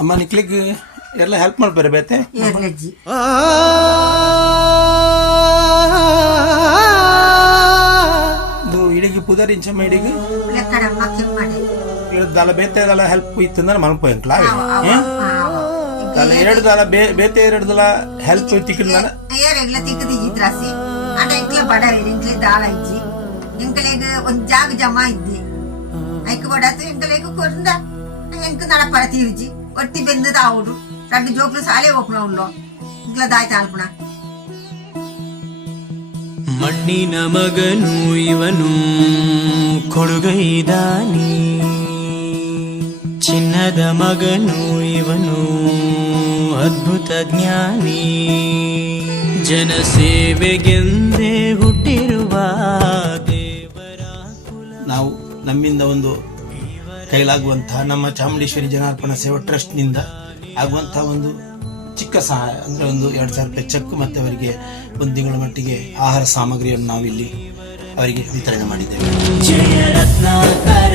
ಅಮ್ಮ ನಿಕ್ಲಿಗೆ ಎಲ್ಲ ಹೆಲ್ಪ್ ಮಾಡ್ಬಾರೆ ಬೇತೆ ಏರ್ಲಜ್ಜಿ ಇದು ಇಡಿಗೆ ಪುದರ್ ಇಂಚಮ್ಮ ಇಡಿಗೆ ಲೆಕ್ಕಡಮ್ಮ ಕೆಮ್ಮಡೆ ದಲ ಬೇತೆ ದಲ ಹೆಲ್ಪ್ ಇತ್ತಂದ್ರೆ ಮಲ್ಪೋಯಂಕ್ಲ ದಲ ಎರಡು ದಲ ಬೇತೆ ಎರಡು ದಲ ಹೆಲ್ಪ್ ತಿಕ್ಕಿಲ್ಲ ಏರೆಗ್ಲ ತಿಕ್ಕದಿ ಇದ್ರಾಸಿ ಅಣ್ಣ ಇಂಕ್ಲ ಬಡ ಇಂಕ್ಲೆ ದಾಳ ಇಜ್ಜಿ ಇಂಕ್ಲೆಗ್ ಒಂದ್ ಜಾಗ ಜಮಾ ಇದ್ದಿ ಐಕ್ ಬಡಾತು ಇಂಕ್ಲೆಗ್ ಕೊರ್ದ ಎಂಕ್ ನಡಪಡ ತೀರ್ಜಿ ಒಟ್ಟಿ ಬೆಂದದ ಆವುಡು రెండు జోకులు సాలే ఓపెన్ ఉల్లో ఇంట్లో దాయి తాల్పున ಮಣ್ಣಿನ ಮಗನು ಇವನು ಕೊಡುಗೈದಾನಿ ಚಿನ್ನದ ಮಗನು ಇವನು ಅದ್ಭುತ ಜ್ಞಾನಿ ಜನಸೇವೆಗೆಂದೇ ಹುಟ್ಟಿರುವ ದೇವರ ನಾವು ನಮ್ಮಿಂದ ಒಂದು ಕೈಲಾಗುವಂತಹ ನಮ್ಮ ಚಾಮುಂಡೇಶ್ವರಿ ಜನಾರ್ಪಣ ಸೇವಾ ಟ್ರಸ್ಟ್ನಿಂದ ಆಗುವಂತಹ ಒಂದು ಚಿಕ್ಕ ಸಹಾಯ ಅಂದರೆ ಒಂದು 2,000 ರೂಪಾಯಿ ಚೆಕ್ ಮತ್ತು ಅವರಿಗೆ ಒಂದು ತಿಂಗಳ ಮಟ್ಟಿಗೆ ಆಹಾರ ಸಾಮಗ್ರಿಯನ್ನು ನಾವಿಲ್ಲಿ ಅವರಿಗೆ ವಿತರಣೆ ಮಾಡಿದ್ದೇವೆ. ಜಯ ರತ್ನಾಕರ